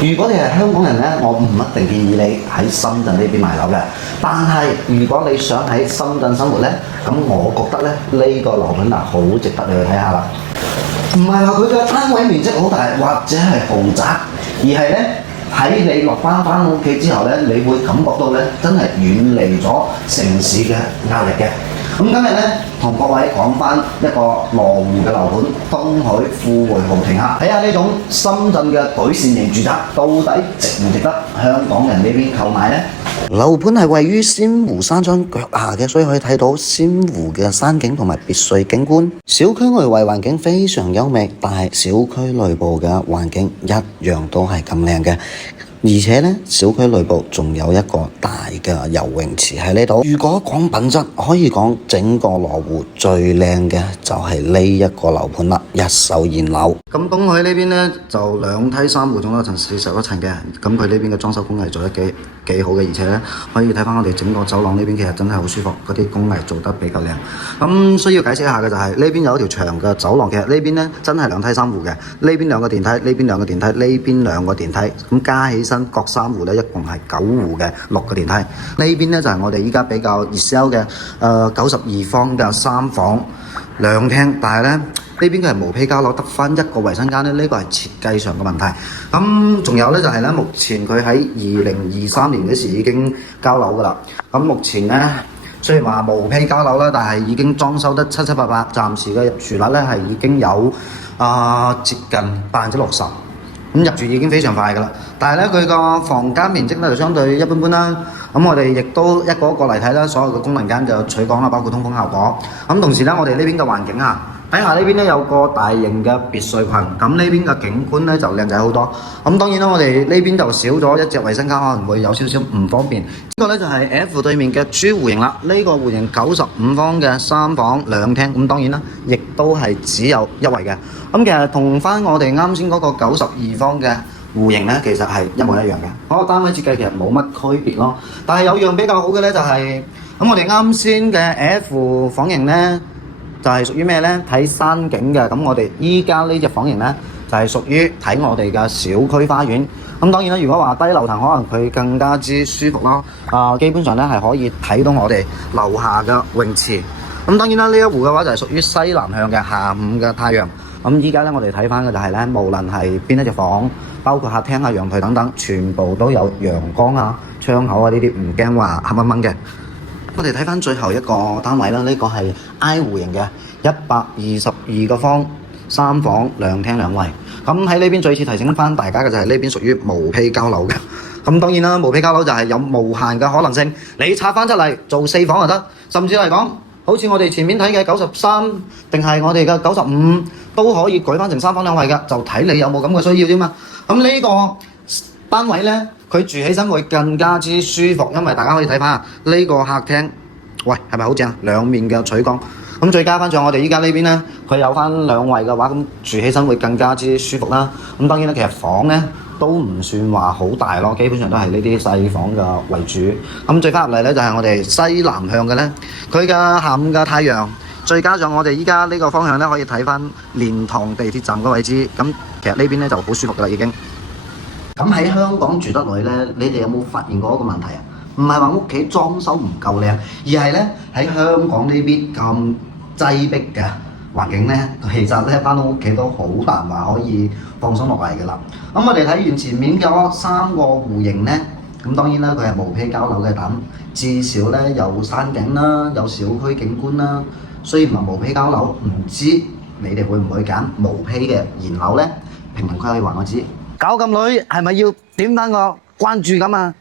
如果你係香港人呢，我唔一定建議你喺深圳呢邊買樓嘅。但係如果你想喺深圳生活呢，咁我覺得呢，呢個樓盤好值得你去睇下啦。唔係話佢嘅單位面積好大，或者係豪宅，而係呢，喺你落班翻屋企之後呢，你會感覺到呢，真係遠離咗城市嘅壓力嘅。咁今日呢，同各位講翻一個羅湖嘅樓盤東海富匯豪庭客，睇下呢種深圳嘅改善型住宅到底值唔值得香港人呢邊購買呢？樓盤係位於仙湖山莊腳下嘅，所以可以睇到仙湖嘅山景同埋別墅景觀。小區外圍環境非常優美，但係小區內部嘅環境一樣都係咁靚嘅。而且呢，小區內部仲有一個大嘅游泳池喺呢度。如果講品質，可以講整個羅湖最靚嘅就係呢一個樓盤啦，一手現樓。咁東海呢邊呢，就2梯3戶，總共層41層嘅。咁佢呢邊嘅裝修工藝做得幾好嘅，而且呢，可以睇翻我哋整個走廊呢邊，其實真係好舒服，嗰啲工藝做得比較靚。咁需要解釋一下嘅就係呢邊有一條長嘅走廊，其實呢邊呢，真係2梯3戶嘅，呢邊2個電梯，呢邊2個電梯，呢邊2個電梯，咁加起身各3戶呢，一共係9戶嘅6個電梯。呢邊呢，就係我哋依家比較熱銷嘅92方嘅3房2廳，但係呢邊嘅係無坯交樓，得翻1個衞生間呢，呢個係設計上嘅問題。咁仲有呢，就係呢，目前佢喺2023年嗰時已經交樓㗎啦。咁目前呢，雖然話無坯交樓啦，但係已經裝修得七七八八，暫時嘅入住率呢係已經有接近60%。咁入住已經非常快㗎啦，但係呢，佢個房間面積呢就相對一般般啦。咁我哋亦都一個一個嚟睇啦，所有嘅功能間嘅採光啦，包括通風效果。咁同時呢，我哋呢邊嘅環境啊，睇下呢邊呢有個大型嘅別墅群，咁呢邊嘅景觀呢就靚仔好多。咁當然啦，我哋呢邊就少咗一隻衞生間，可能會有少少唔方便。呢個呢就係 F 對面嘅 G 戶型啦。呢個戶型95方嘅3房2廳，咁當然啦，亦都係只有一衞嘅。咁其實同翻我哋啱先嗰個92方嘅戶型呢，其實係一模一樣嘅。嗰個單位設計其實冇乜區別咯。但係有樣比較好嘅呢，就係咁我哋啱先嘅 F 房型呢，就係屬於咩呢？睇山景嘅。咁我哋依家呢隻房型呢，就係屬於睇我哋嘅小區花園。咁當然啦，如果話低樓層，可能佢更加之舒服咯。基本上呢係可以睇到我哋樓下嘅泳池。咁當然啦，呢一戶嘅話就係屬於西南向嘅下午嘅太陽。咁依家呢，我哋睇翻嘅就係呢，無論係邊一隻房，包括客廳啊、陽台等等，全部都有陽光啊、窗口啊呢啲，唔驚話黑掹掹嘅。我哋睇翻最後一個單位啦，呢個係 I 戶型嘅122個方3房2廳2衞。咁喺呢邊再次提醒翻大家嘅就係呢邊屬於無坯交樓嘅。咁當然啦，無坯交樓就係有無限嘅可能性，你拆翻出嚟做4房就得，甚至嚟講，好似我哋前面睇嘅93定係我哋嘅95都可以改翻成3房2衞嘅，就睇你有冇咁嘅需要啫嘛。咁呢個單位呢，佢住起身會更加之舒服，因為大家可以睇翻呢個客廳，喂，係咪好正？兩面嘅採光，咁再加翻上我哋依家呢邊呢，佢有翻2衞嘅話，咁住起身會更加之舒服啦。咁當然啦，其實房呢都唔算話好大咯，基本上都係呢啲細房嘅為主。咁再翻入嚟呢，就係我哋西南向嘅呢，佢嘅下午嘅太陽，再加上我哋依家呢個方向呢，可以睇翻蓮塘地鐵站嘅位置。咁其實呢邊呢就好舒服噶啦已經。咁喺香港住得耐呢，你哋有冇發現過一個問題啊？唔係話屋企裝修唔夠靚，而係呢喺香港呢邊咁擠迫嘅環境呢，其實呢返到屋企都好難話可以放鬆落嚟嘅啦。咁我哋睇完前面嗰3個戶型呢，咁當然啦，佢係無坯交樓嘅等，至少呢有山景啦，有小區景觀啦。雖然話無坯交樓，唔知你哋會唔會揀無坯嘅現樓呢？評論區可以話我知。搞咁耐係咪要點翻個關注咁啊？